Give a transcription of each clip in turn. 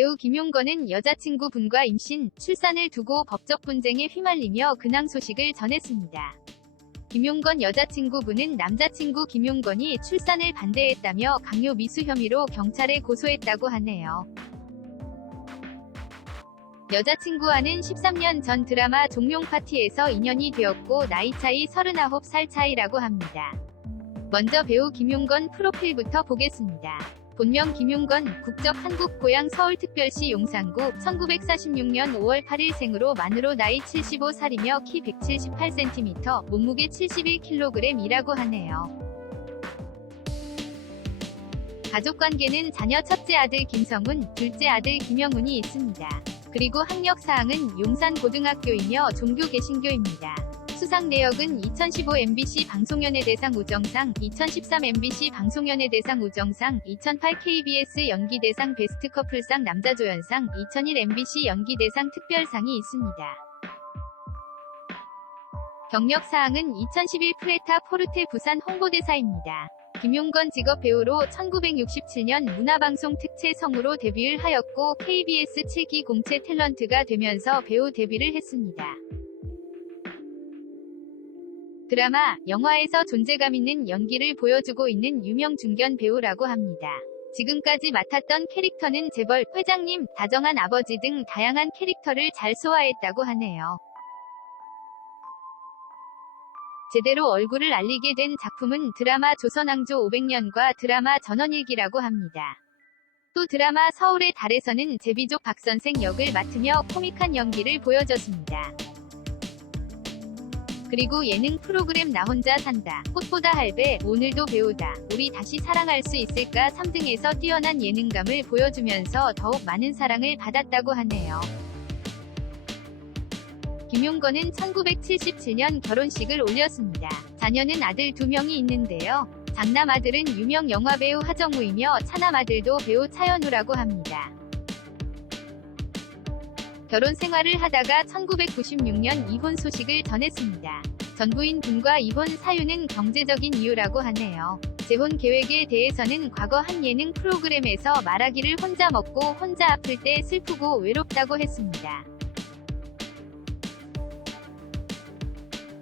배우 김용건은 여자친구분과 임신, 출산을 두고 법적 분쟁에 휘말리며 근황 소식을 전했습니다. 김용건 여자친구분은 남자친구 김용건이 출산을 반대했다며 강요 미수 혐의로 경찰에 고소했다고 하네요. 여자친구와는 13년 전 드라마 종룡 파티에서 인연이 되었고 나이 차이 39살 차이라고 합니다. 먼저 배우 김용건 프로필부터 보겠습니다. 본명 김용건, 국적 한국, 고향 서울특별시 용산구, 1946년 5월 8일 생으로 만으로 나이 75살이며 키 178cm, 몸무게 71kg이라고 하네요. 가족관계는 자녀 첫째 아들 김성훈, 둘째 아들 김영훈이 있습니다. 그리고 학력사항은 용산고등학교이며 종교 개신교입니다. 수상 내역은 2015 MBC 방송연예대상 우정상, 2013 MBC 방송연예대상 우정상, 2008 KBS 연기대상 베스트 커플상 남자조연상, 2001 MBC 연기대상 특별상이 있습니다. 경력사항은 2011 프레타 포르테 부산 홍보대사입니다. 김용건 직업 배우로 1967년 문화방송 특채 성우로 데뷔를 하였고 KBS 7기 공채 탤런트가 되면서 배우 데뷔를 했습니다. 드라마, 영화에서 존재감 있는 연기를 보여주고 있는 유명 중견 배우라고 합니다. 지금까지 맡았던 캐릭터는 재벌, 회장님, 다정한 아버지 등 다양한 캐릭터를 잘 소화했다고 하네요. 제대로 얼굴을 알리게 된 작품은 드라마 조선왕조 500년과 드라마 전원일기라고 합니다. 또 드라마 서울의 달에서는 제비족 박선생 역을 맡으며 코믹한 연기를 보여줬습니다. 그리고 예능 프로그램 나 혼자 산다, 꽃보다 할배, 오늘도 배우다, 우리 다시 사랑할 수 있을까 3등에서 뛰어난 예능감을 보여주면서 더욱 많은 사랑을 받았다고 하네요. 김용건은 1977년 결혼식을 올렸습니다. 자녀는 아들 2명이 있는데요. 장남 아들은 유명 영화배우 하정우이며 차남 아들도 배우 차연우라고 합니다. 결혼 생활을 하다가 1996년 이혼 소식을 전했습니다. 전 부인분과 이혼 사유는 경제적인 이유라고 하네요. 재혼 계획에 대해서는 과거 한 예능 프로그램에서 말하기를 혼자 먹고 혼자 아플 때 슬프고 외롭다고 했습니다.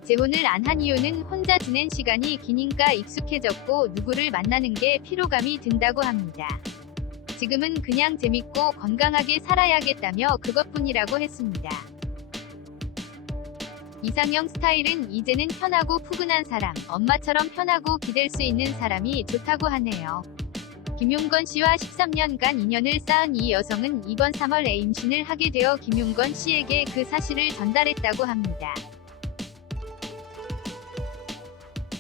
재혼을 안 한 이유는 혼자 지낸 시간이 기니까 익숙해졌고 누구를 만나는 게 피로감이 든다고 합니다. 지금은 그냥 재밌고 건강하게 살아야겠다며 그것뿐이라고 했습니다. 이상형 스타일은 이제는 편하고 푸근한 사람, 엄마처럼 편하고 기댈 수 있는 사람이 좋다고 하네요. 김용건 씨와 13년간 인연을 쌓은 이 여성은 이번 3월에 임신을 하게 되어 김용건 씨에게 그 사실을 전달했다고 합니다.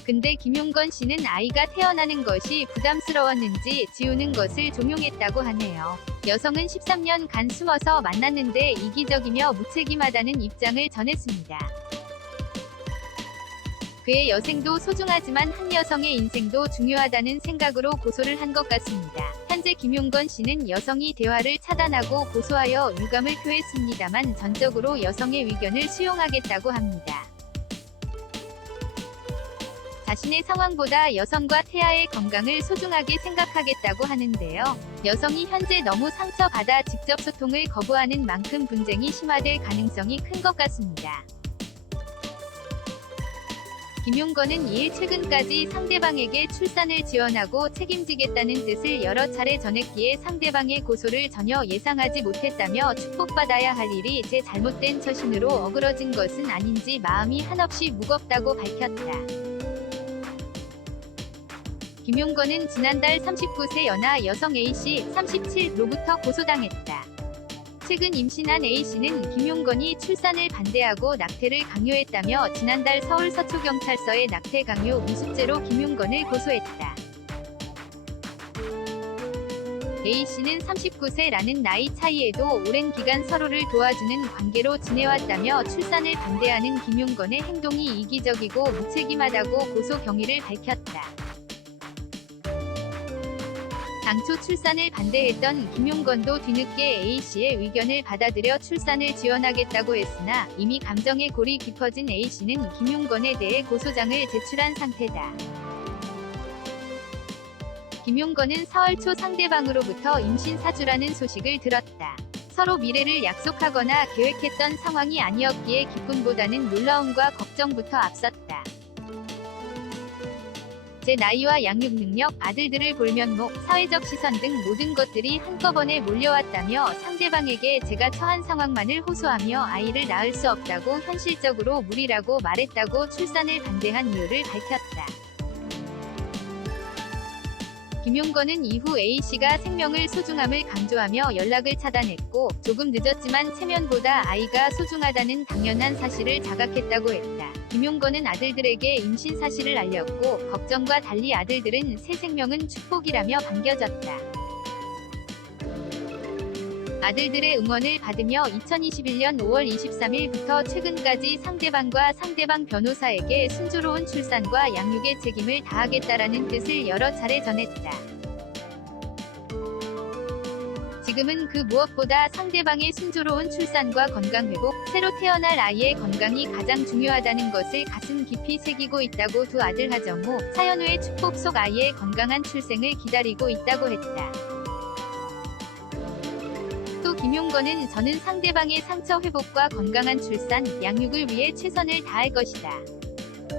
근데 김용건 씨는 아이가 태어나는 것이 부담스러웠는지 지우는 것을 종용했다고 하네요. 여성은 13년간 숨어서 만났는데 이기적이며 무책임하다는 입장을 전했습니다. 그의 여생도 소중하지만 한 여성의 인생도 중요하다는 생각으로 고소를 한 것 같습니다. 현재 김용건 씨는 여성이 대화를 차단하고 고소하여 유감을 표했습니다만 전적으로 여성의 의견을 수용하겠다고 합니다. 자신의 상황보다 여성과 태아의 건강을 소중하게 생각하겠다고 하는데요. 여성이 현재 너무 상처받아 직접 소통을 거부하는 만큼 분쟁이 심화될 가능성이 큰 것 같습니다. 김용건은 2일 최근까지 상대방에게 출산을 지원하고 책임지겠다는 뜻을 여러 차례 전했기에 상대방의 고소를 전혀 예상하지 못했다며 축복받아야 할 일이 제 잘못된 처신으로 어그러진 것은 아닌지 마음이 한없이 무겁다고 밝혔다. 김용건은 지난달 39세 연하 여성 A씨, 37로부터 고소당했다. 최근 임신한 A씨는 김용건이 출산을 반대하고 낙태를 강요했다며 지난달 서울 서초경찰서에 낙태 강요 미수죄로 김용건을 고소했다. A씨는 39세라는 나이 차이에도 오랜 기간 서로를 도와주는 관계로 지내왔다며 출산을 반대하는 김용건의 행동이 이기적이고 무책임하다고 고소 경위를 밝혔다. 당초 출산을 반대했던 김용건도 뒤늦게 A씨의 의견을 받아들여 출산을 지원하겠다고 했으나 이미 감정의 골이 깊어진 A씨는 김용건에 대해 고소장을 제출한 상태다. 김용건은 4월 초 상대방으로부터 임신 사주라는 소식을 들었다. 서로 미래를 약속하거나 계획했던 상황이 아니었기에 기쁨보다는 놀라움과 걱정부터 앞섰다. 제 나이와 양육 능력, 아들들을 볼 면목, 사회적 시선 등 모든 것들이 한꺼번에 몰려왔다며 상대방에게 제가 처한 상황만을 호소하며 아이를 낳을 수 없다고 현실적으로 무리라고 말했다고 출산을 반대한 이유를 밝혔다. 김용건은 이후 A씨가 생명을 소중함을 강조하며 연락을 차단했고 조금 늦었지만 체면보다 아이가 소중하다는 당연한 사실을 자각했다고 했다. 김용건은 아들들에게 임신 사실을 알렸고 걱정과 달리 아들들은 새 생명은 축복이라며 반겨졌다. 아들들의 응원을 받으며 2021년 5월 23일부터 최근까지 상대방과 상대방 변호사에게 순조로운 출산과 양육의 책임을 다하겠다라는 뜻을 여러 차례 전했다. 지금은 그 무엇보다 상대방의 순조로운 출산과 건강회복, 새로 태어날 아이의 건강이 가장 중요하다는 것을 가슴 깊이 새기고 있다고 두 아들 하정우, 차현우의 축복 속 아이의 건강한 출생을 기다리고 있다고 했다. 또 김용건은 저는 상대방의 상처 회복과 건강한 출산, 양육을 위해 최선을 다할 것이다.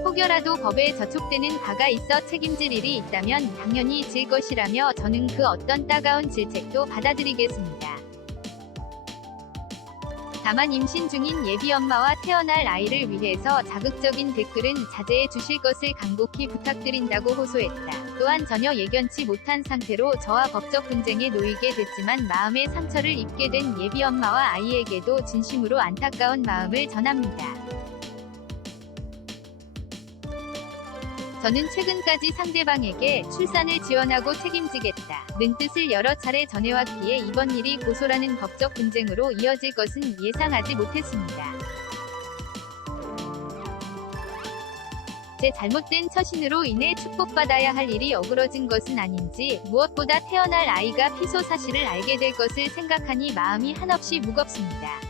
혹여라도 법에 저촉되는 바가 있어 책임질 일이 있다면 당연히 질 것이라며 저는 그 어떤 따가운 질책도 받아들이겠습니다. 다만 임신 중인 예비 엄마와 태어날 아이를 위해서 자극적인 댓글은 자제해 주실 것을 간곡히 부탁드린다고 호소했다. 또한 전혀 예견치 못한 상태로 저와 법적 분쟁에 놓이게 됐지만 마음의 상처를 입게 된 예비 엄마와 아이에게도 진심으로 안타까운 마음을 전합니다. 저는 최근까지 상대방에게 출산을 지원하고 책임지겠다 는 뜻을 여러 차례 전해왔기에 이번 일이 고소라는 법적 분쟁으로 이어질 것은 예상하지 못했습니다. 제 잘못된 처신으로 인해 축복받아야 할 일이 어그러진 것은 아닌지, 무엇보다 태어날 아이가 피소 사실을 알게 될 것을 생각하니 마음이 한없이 무겁습니다.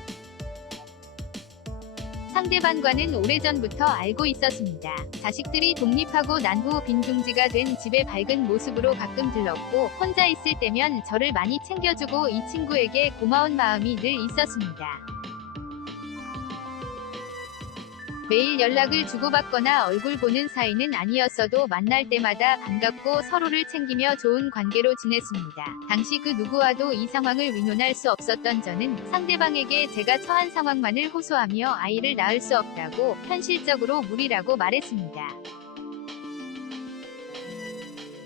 상대방과는 오래전부터 알고 있었습니다. 자식들이 독립하고 난 후 빈둥지가 된 집에 밝은 모습으로 가끔 들렀고 혼자 있을 때면 저를 많이 챙겨주고 이 친구에게 고마운 마음이 늘 있었습니다. 매일 연락을 주고받거나 얼굴 보는 사이는 아니었어도 만날 때마다 반갑고 서로를 챙기며 좋은 관계로 지냈습니다. 당시 그 누구와도 이 상황을 의논할 수 없었던 저는 상대방에게 제가 처한 상황만을 호소하며 아이를 낳을 수 없다고 현실적으로 무리라고 말했습니다.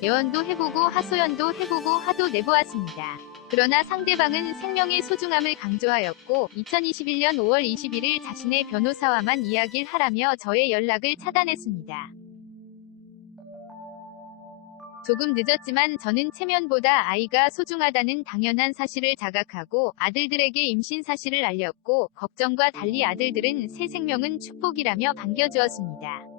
예언도 해보고 하소연도 해보고 화도 내보았습니다. 그러나 상대방은 생명의 소중함을 강조하였고 2021년 5월 21일 자신의 변호사와만 이야기를 하라며 저의 연락을 차단했습니다. 조금 늦었지만 저는 체면보다 아이가 소중하다는 당연한 사실을 자각하고 아들들에게 임신 사실을 알렸고 걱정과 달리 아들들은 새 생명은 축복이라며 반겨주었습니다.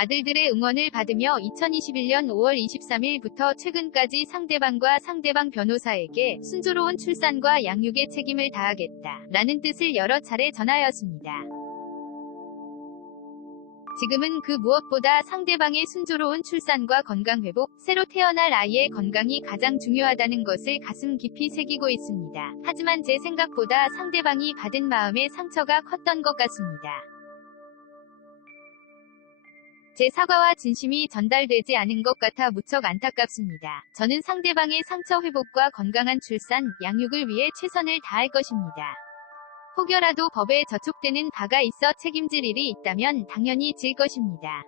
아들들의 응원을 받으며 2021년 5월 23일부터 최근까지 상대방과 상대방 변호사에게 순조로운 출산과 양육의 책임을 다하겠다 라는 뜻을 여러 차례 전하였습니다. 지금은 그 무엇보다 상대방의 순조로운 출산과 건강회복, 새로 태어날 아이의 건강이 가장 중요하다는 것을 가슴 깊이 새기고 있습니다. 하지만 제 생각보다 상대방이 받은 마음의 상처가 컸던 것 같습니다. 제 사과와 진심이 전달되지 않은 것 같아 무척 안타깝습니다. 저는 상대방의 상처 회복과 건강한 출산, 양육을 위해 최선을 다할 것입니다. 혹여라도 법에 저촉되는 바가 있어 책임질 일이 있다면 당연히 질 것입니다.